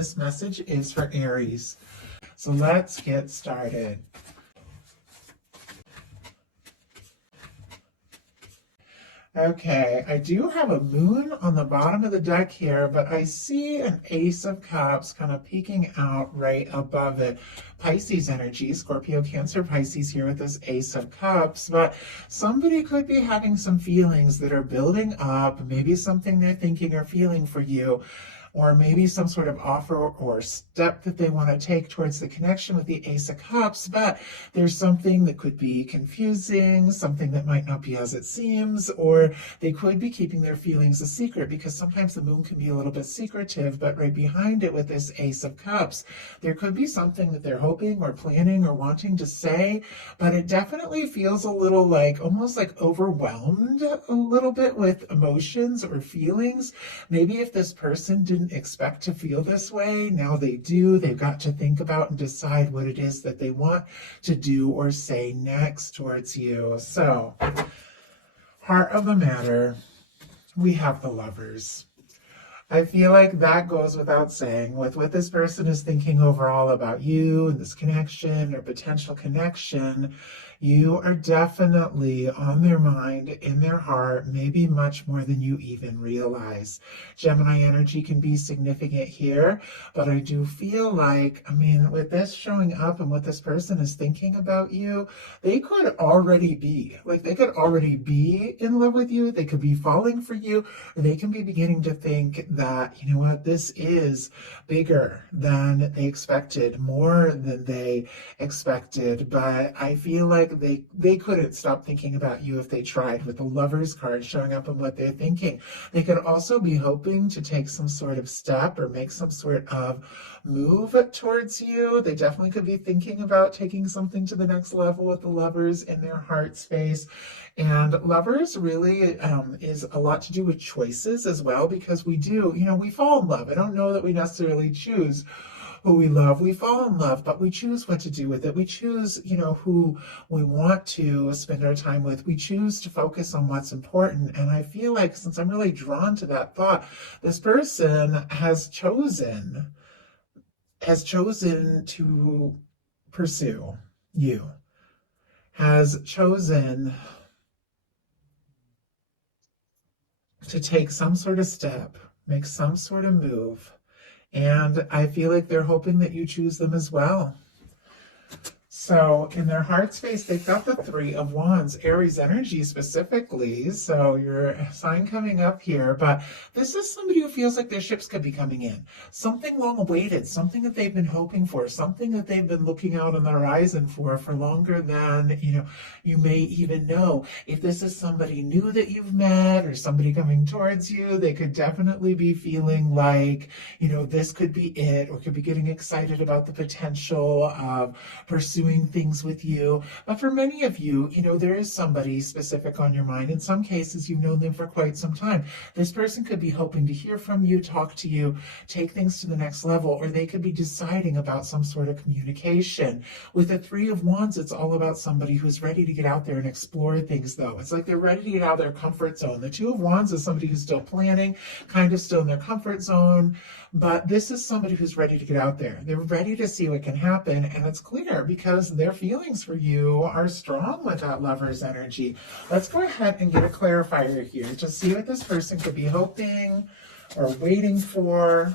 this message is for Aries. So let's get started. Okay, I do have a moon on the bottom of the deck here, but I see an Ace of Cups kind of peeking out right above it. Pisces energy, Scorpio, Cancer, Pisces here with this Ace of Cups, but somebody could be having some feelings that are building up, maybe something they're thinking or feeling for you, or maybe some sort of offer or step that they want to take towards the connection with the Ace of Cups, but there's something that could be confusing, something that might not be as it seems, or they could be keeping their feelings a secret, because sometimes the moon can be a little bit secretive, but right behind it with this Ace of Cups, there could be something that they're hoping or planning or wanting to say, but it definitely feels a little like, almost like overwhelmed a little bit with emotions or feelings. Maybe if this person didn't expect to feel this way, now they do. They've got to think about and decide what it is that they want to do or say next towards you. So, heart of the matter, we have the Lovers. I feel like that goes without saying with what this person is thinking overall about you and this connection or potential connection. You are definitely on their mind, in their heart, maybe much more than you even realize. Gemini energy can be significant here, but I do feel like, with this showing up and what this person is thinking about you, they could already be in love with you. They could be falling for you, or they can be beginning to think that, you know what, this is bigger than they expected, more than they expected. But I feel like they couldn't stop thinking about you if they tried, with the Lovers card showing up and what they're thinking. They could also be hoping to take some sort of step or make some sort of move towards you. They definitely could be thinking about taking something to the next level with the Lovers in their heart space. And Lovers really is a lot to do with choices as well, because we fall in love. I don't know that we necessarily choose who we love. We fall in love, but we choose what to do with it. We choose, who we want to spend our time with. We choose to focus on what's important. And I feel like, since I'm really drawn to that thought, this person has chosen to pursue you, has chosen to take some sort of step, make some sort of move. And I feel like they're hoping that you choose them as well. So in their heart space, they've got the Three of Wands, Aries energy specifically. So your sign coming up here, but this is somebody who feels like their ships could be coming in. Something long awaited, something that they've been hoping for, something that they've been looking out on the horizon for longer than, you may even know. If this is somebody new that you've met or somebody coming towards you, they could definitely be feeling like, this could be it, or could be getting excited about the potential of pursuing things with you. But for many of you, there is somebody specific on your mind. In some cases, you've known them for quite some time. This person could be hoping to hear from you, talk to you, take things to the next level, or they could be deciding about some sort of communication. With the Three of Wands, it's all about somebody who's ready to get out there and explore things, though. It's like they're ready to get out of their comfort zone. The Two of Wands is somebody who's still planning, kind of still in their comfort zone, but this is somebody who's ready to get out there. They're ready to see what can happen, and it's clear because their feelings for you are strong with that Lovers energy. Let's go ahead and get a clarifier here to see what this person could be hoping or waiting for.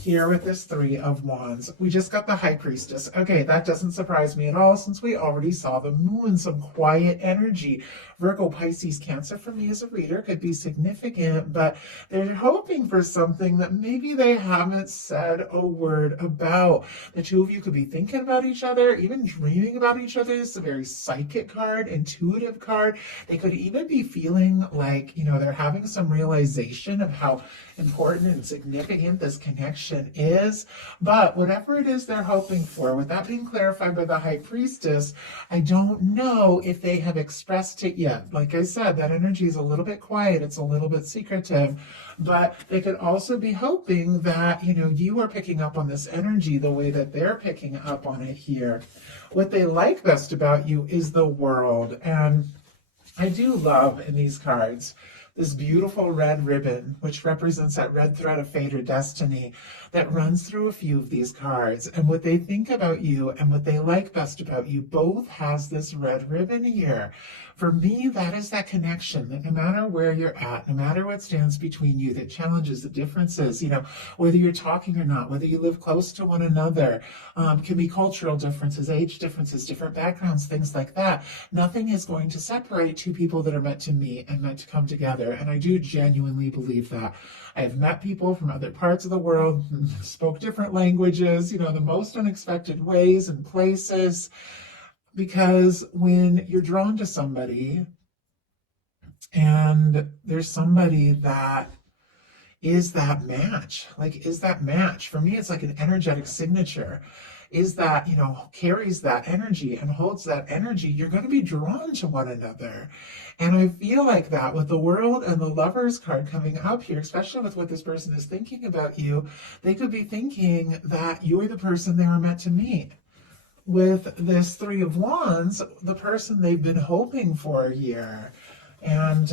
Here with this Three of Wands, we just got the High Priestess. Okay, that doesn't surprise me at all, since we already saw the Moon, some quiet energy. Virgo, Pisces, Cancer for me as a reader could be significant, but they're hoping for something that maybe they haven't said a word about. The two of you could be thinking about each other, even dreaming about each other. It's a very psychic card, intuitive card. They could even be feeling like, they're having some realization of how important and significant this connection is. But whatever it is they're hoping for, with that being clarified by the High Priestess, I don't know if they have expressed it yet. Like I said, that energy is a little bit quiet. It's a little bit secretive, but they could also be hoping that, you are picking up on this energy the way that they're picking up on it here. What they like best about you is the World. And I do love in these cards this beautiful red ribbon, which represents that red thread of fate or destiny. that runs through a few of these cards, and what they think about you and what they like best about you both has this red ribbon here. For me, that is that connection that no matter where you're at, no matter what stands between you, the challenges, the differences, whether you're talking or not, whether you live close to one another, can be cultural differences, age differences, different backgrounds, things like that. Nothing is going to separate two people that are meant to meet and meant to come together. And I do genuinely believe that. I have met people from other parts of the world, spoke different languages, the most unexpected ways and places. Because when you're drawn to somebody and there's somebody that is that match, for me, it's like an energetic signature, is that, carries that energy and holds that energy, you're going to be drawn to one another. And I feel like that with the World and the Lovers card coming up here, especially with what this person is thinking about you, they could be thinking that you're the person they were meant to meet. With this Three of Wands, the person they've been hoping for a year. And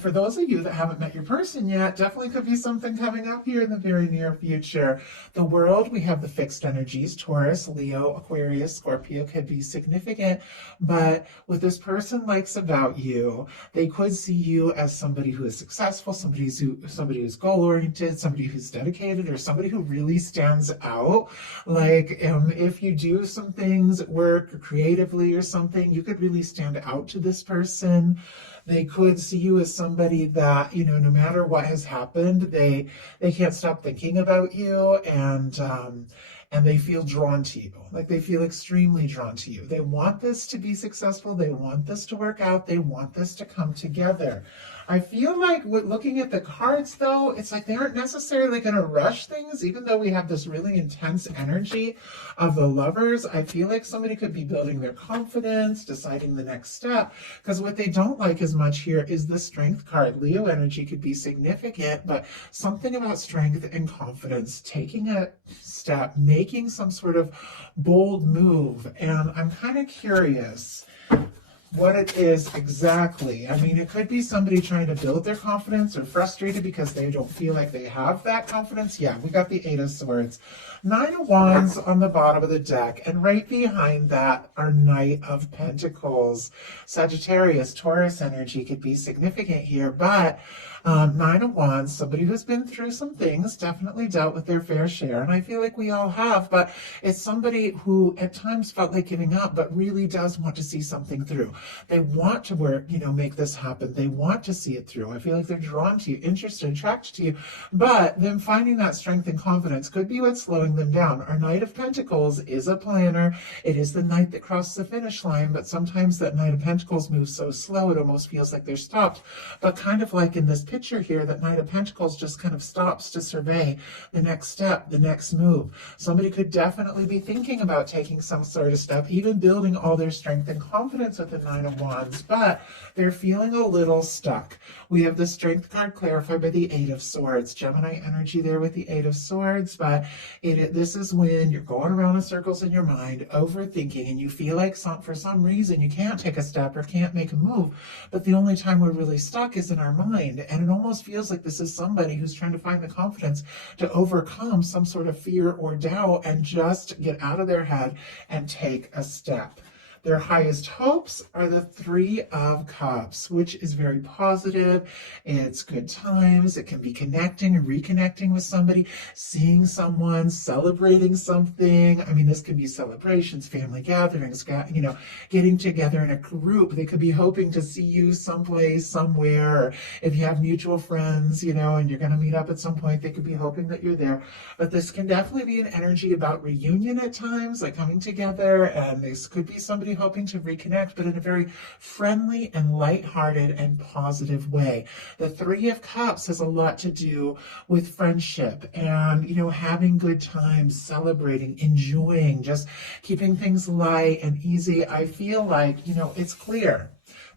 for those of you that haven't met your person yet, definitely could be something coming up here in the very near future. The World, we have the fixed energies, Taurus, Leo, Aquarius, Scorpio could be significant. But what this person likes about you, they could see you as somebody who is successful, somebody who's goal-oriented, somebody who's dedicated, or somebody who really stands out. Like if you do some things at work or creatively or something, you could really stand out to this person. They could see you as somebody that, no matter what has happened, they can't stop thinking about you, and they feel drawn to you. Like they feel extremely drawn to you. They want this to be successful. They want this to work out. They want this to come together. I feel like looking at the cards, though, it's like they aren't necessarily going to rush things, even though we have this really intense energy of the Lovers. I feel like somebody could be building their confidence, deciding the next step, because what they don't like as much here is the Strength card. Leo energy could be significant, but something about strength and confidence, taking a step, making some sort of bold move. And I'm kind of curious what it is exactly. I mean, it could be somebody trying to build their confidence or frustrated because they don't feel like they have that confidence. Yeah, we got the Eight of Swords. Nine of Wands on the bottom of the deck, and right behind that are Knight of Pentacles. Sagittarius, Taurus energy could be significant here, but Nine of Wands, somebody who's been through some things, definitely dealt with their fair share, and I feel like we all have, but it's somebody who at times felt like giving up, but really does want to see something through. They want to work, make this happen. They want to see it through. I feel like they're drawn to you, interested, attracted to you, but them finding that strength and confidence could be what's slowing them down. Our Knight of Pentacles is a planner. It is the knight that crosses the finish line, but sometimes that Knight of Pentacles moves so slow it almost feels like they're stopped. But kind of like in this picture here, that Knight of Pentacles just kind of stops to survey the next step, the next move. Somebody could definitely be thinking about taking some sort of step, even building all their strength and confidence with the Nine of Wands, but they're feeling a little stuck. We have the Strength card clarified by the Eight of Swords. Gemini energy there with the Eight of Swords, but this is when you're going around in circles in your mind, overthinking, and you feel like for some reason you can't take a step or can't make a move, but the only time we're really stuck is in our mind. And it almost feels like this is somebody who's trying to find the confidence to overcome some sort of fear or doubt and just get out of their head and take a step. Their highest hopes are the Three of Cups, which is very positive. It's good times. It can be connecting and reconnecting with somebody, seeing someone, celebrating something. I mean, this could be celebrations, family gatherings, getting together in a group. They could be hoping to see you someplace, somewhere. Or if you have mutual friends, and you're going to meet up at some point, they could be hoping that you're there. But this can definitely be an energy about reunion at times, like coming together. And this could be somebody hoping to reconnect, but in a very friendly and lighthearted and positive way. The Three of Cups has a lot to do with friendship and, having good times, celebrating, enjoying, just keeping things light and easy. I feel like, it's clear.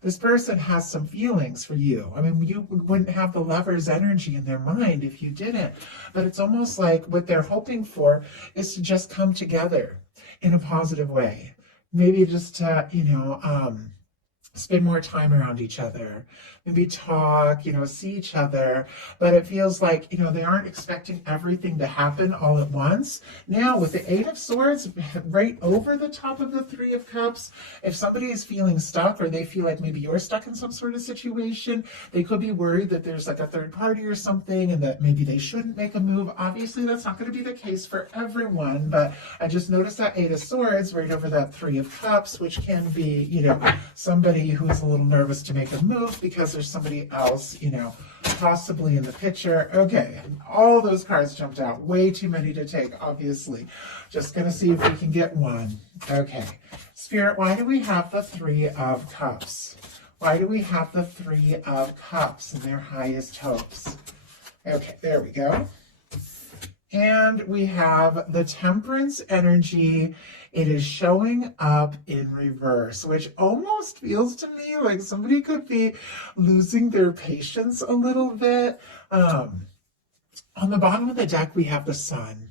This person has some feelings for you. I mean, you wouldn't have the Lover's energy in their mind if you didn't. But it's almost like what they're hoping for is to just come together in a positive way. Maybe just to, spend more time around each other, maybe talk, see each other. But it feels like, they aren't expecting everything to happen all at once. Now, with the Eight of Swords right over the top of the Three of Cups, if somebody is feeling stuck or they feel like maybe you're stuck in some sort of situation, they could be worried that there's like a third party or something and that maybe they shouldn't make a move. Obviously, that's not going to be the case for everyone, but I just noticed that Eight of Swords right over that Three of Cups, which can be, somebody who is a little nervous to make a move because there's somebody else, possibly in the picture. Okay, all those cards jumped out. Way too many to take, obviously. Just going to see if we can get one. Okay, Spirit, why do we have the Three of Cups? Why do we have the Three of Cups in their highest hopes? Okay, there we go. And we have the Temperance energy. It is showing up in reverse, which almost feels to me like somebody could be losing their patience a little bit. On the bottom of the deck, we have the Sun.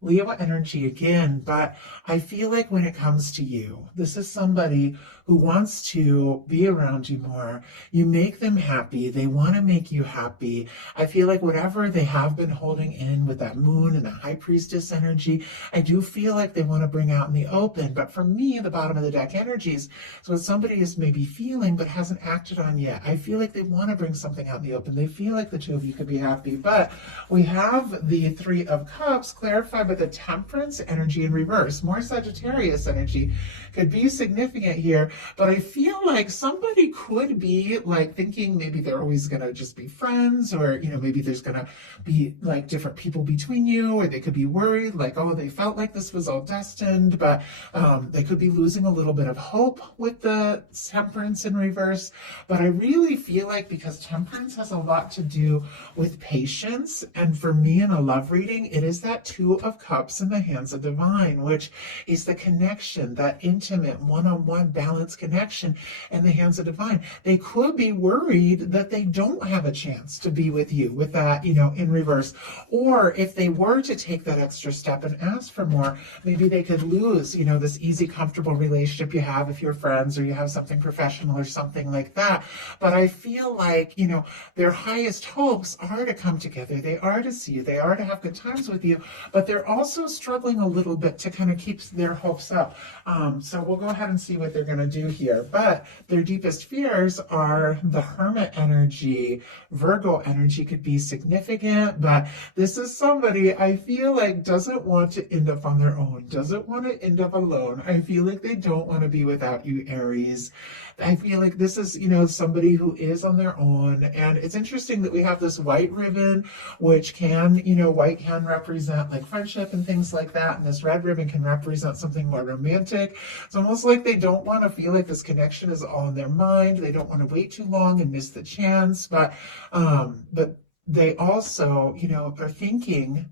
Leo energy again, but I feel like when it comes to you, this is somebody who wants to be around you more. You make them happy. They want to make you happy. I feel like whatever they have been holding in with that Moon and that High Priestess energy, I do feel like they want to bring out in the open. But for me, the bottom of the deck energies, so what somebody is maybe feeling but hasn't acted on yet. I feel like they want to bring something out in the open. They feel like the two of you could be happy. But we have the Three of Cups clarified with the Temperance energy in reverse. More Sagittarius energy could be significant here, but I feel like somebody could be like thinking maybe they're always going to just be friends, or maybe there's going to be like different people between you, or they could be worried like, oh, they felt like this was all destined, but they could be losing a little bit of hope with the Temperance in reverse. But I really feel like, because Temperance has a lot to do with patience, and for me in a love reading, it is that Two of Cups in the hands of divine, which is the connection, that intimate one-on-one balanced connection in the hands of divine. They could be worried that they don't have a chance to be with you with that, in reverse. Or if they were to take that extra step and ask for more, maybe they could lose, this easy, comfortable relationship you have if you're friends, or you have something professional or something like that. But I feel like, their highest hopes are to come together. They are to see you. They are to have good times with you, but they're also struggling a little bit to kind of keep their hopes up. So we'll go ahead and see what they're going to do here. But their deepest fears are the Hermit energy. Virgo energy could be significant, but this is somebody I feel like doesn't want to end up on their own, doesn't want to end up alone. I feel like they don't want to be without you, Aries. I feel like this is, somebody who is on their own. And it's interesting that we have this white ribbon, which can, white can represent like friendship and things like that. And this red ribbon can represent something more romantic. It's almost like they don't want to feel like this connection is all in their mind. They don't want to wait too long and miss the chance. But they also, are thinking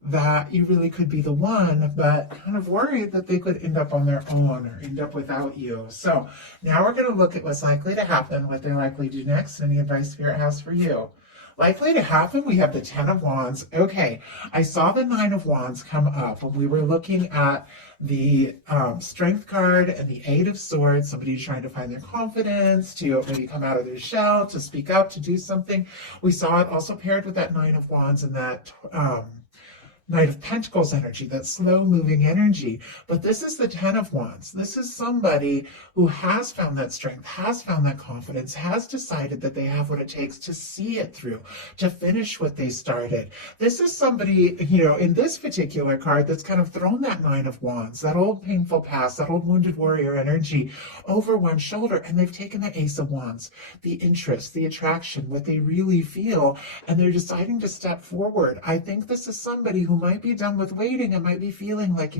that you really could be the one, but kind of worried that they could end up on their own or end up without you. So now we're going to look at what's likely to happen, what they're likely to do next, and any advice Spirit has for you. Likely to happen, we have the Ten of Wands. Okay, I saw the Nine of Wands come up when we were looking at the Strength card and the Eight of Swords. Somebody trying to find their confidence, to maybe come out of their shell, to speak up, to do something. We saw it also paired with that Nine of Wands and that Knight of Pentacles energy, that slow-moving energy. But this is the Ten of Wands. This is somebody who has found that strength, has found that confidence, has decided that they have what it takes to see it through, to finish what they started. This is somebody, in this particular card that's kind of thrown that Nine of Wands, that old painful past, that old wounded warrior energy over one shoulder, and they've taken the Ace of Wands, the interest, the attraction, what they really feel, and they're deciding to step forward. I think this is somebody who might be done with waiting and might be feeling like,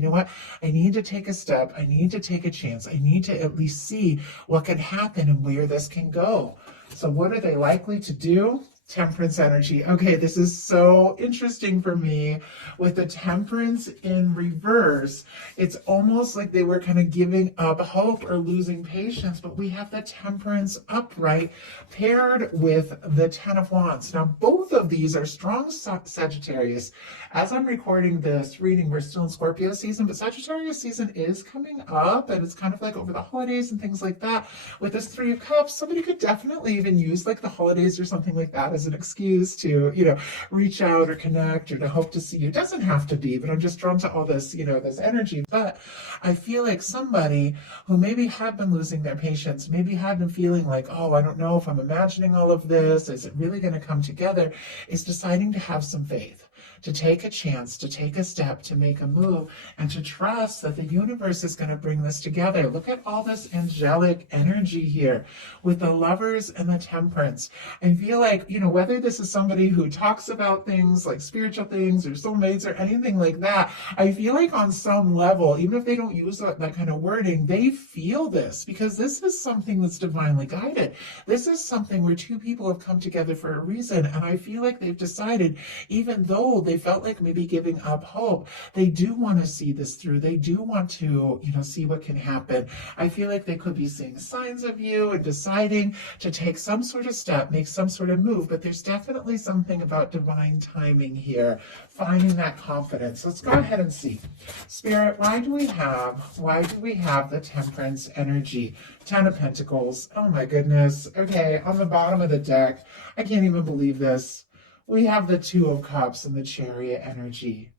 I need to take a step. I need to take a chance. I need to at least see what can happen and where this can go. So what are they likely to do? Temperance energy. Okay, this is so interesting for me. With the temperance in reverse, it's almost like they were kind of giving up hope or losing patience, but we have the temperance upright paired with the Ten of Wands. Now, both of these are strong Sagittarius. As I'm recording this reading, we're still in Scorpio season, but Sagittarius season is coming up, and it's kind of like over the holidays and things like that. With this Three of Cups, somebody could definitely even use like the holidays or something like that as an excuse to, reach out or connect or to hope to see you. It doesn't have to be, but I'm just drawn to all this, this energy. But I feel like somebody who maybe had been losing their patience, maybe had been feeling like, oh, I don't know if I'm imagining all of this. Is it really going to come together? Is deciding to have some faith, to take a chance, to take a step, to make a move, and to trust that the universe is going to bring this together. Look at all this angelic energy here with the Lovers and the Temperance. I feel like, whether this is somebody who talks about things like spiritual things or soulmates or anything like that, I feel like on some level, even if they don't use that kind of wording, they feel this because this is something that's divinely guided. This is something where two people have come together for a reason, and I feel like they've decided, even though they felt like maybe giving up hope, they do want to see this through. They do want to, see what can happen. I feel like they could be seeing signs of you and deciding to take some sort of step, make some sort of move, but there's definitely something about divine timing here, finding that confidence. Let's go ahead and see. Spirit, why do we have the Temperance energy? Ten of Pentacles. Oh my goodness. Okay, on the bottom of the deck, I can't even believe this. We have the Two of Cups and the Chariot energy.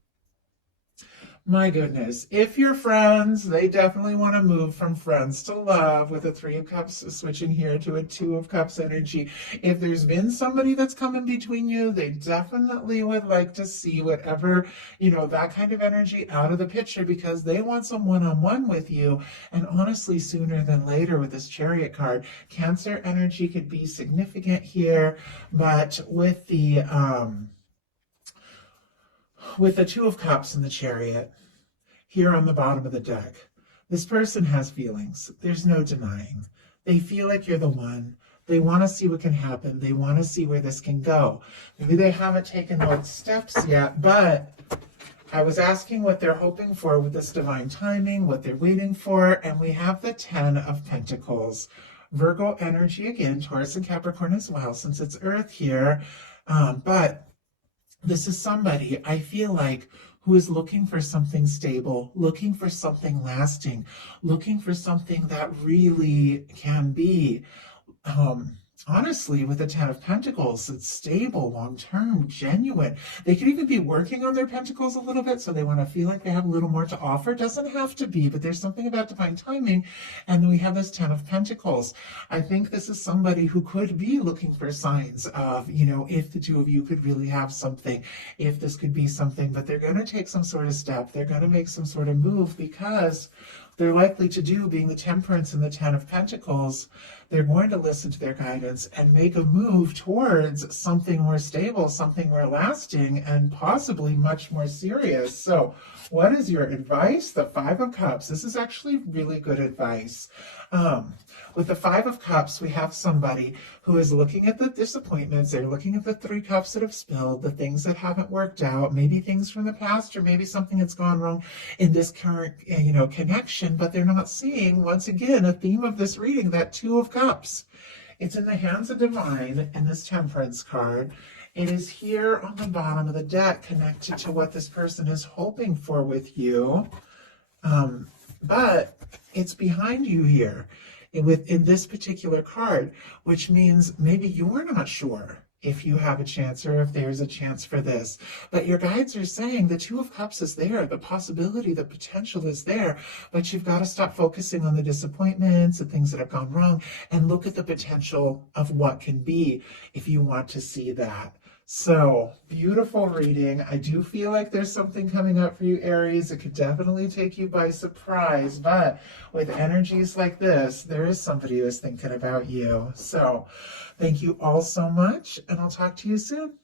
My goodness. If you're friends, they definitely want to move from friends to love with a Three of Cups switching here to a Two of Cups energy. If there's been somebody that's come in between you, they definitely would like to see whatever, that kind of energy out of the picture because they want some one-on-one with you. And honestly, sooner than later with this Chariot card, Cancer energy could be significant here, but with the Two of Cups and the Chariot here on the bottom of the deck, this person has feelings. There's no denying. They feel like you're the one. They want to see what can happen. They want to see where this can go. Maybe they haven't taken those steps yet, but I was asking what they're hoping for with this divine timing, what they're waiting for, and we have the Ten of Pentacles. Virgo energy again, Taurus and Capricorn as well, since it's Earth here, but this is somebody, I feel like, who is looking for something stable, looking for something lasting, looking for something that really can be, honestly, with the Ten of Pentacles, it's stable, long-term, genuine. They could even be working on their pentacles a little bit, so they want to feel like they have a little more to offer. Doesn't have to be, but there's something about divine timing. And then we have this Ten of Pentacles. I think this is somebody who could be looking for signs of, if the two of you could really have something, if this could be something, but they're going to take some sort of step. They're going to make some sort of move because they're likely to do, being the Temperance and the Ten of Pentacles, they're going to listen to their guidance and make a move towards something more stable, something more lasting, and possibly much more serious. So what is your advice? The Five of Cups. This is actually really good advice. With the Five of Cups, we have somebody who is looking at the disappointments. They're looking at the Three Cups that have spilled, the things that haven't worked out, maybe things from the past, or maybe something that's gone wrong in this current, connection, but they're not seeing, once again, a theme of this reading, that Two of Cups. It's in the hands of divine in this Temperance card. It is here on the bottom of the deck, connected to what this person is hoping for with you. But it's behind you here in this particular card, which means maybe you're not sure if you have a chance or if there's a chance for this. But your guides are saying the Two of Cups is there, the possibility, the potential is there, but you've got to stop focusing on the disappointments, the things that have gone wrong, and look at the potential of what can be if you want to see that. So, beautiful reading. I do feel like there's something coming up for you, Aries. It could definitely take you by surprise, but with energies like this, there is somebody who is thinking about you. So, thank you all so much, and I'll talk to you soon.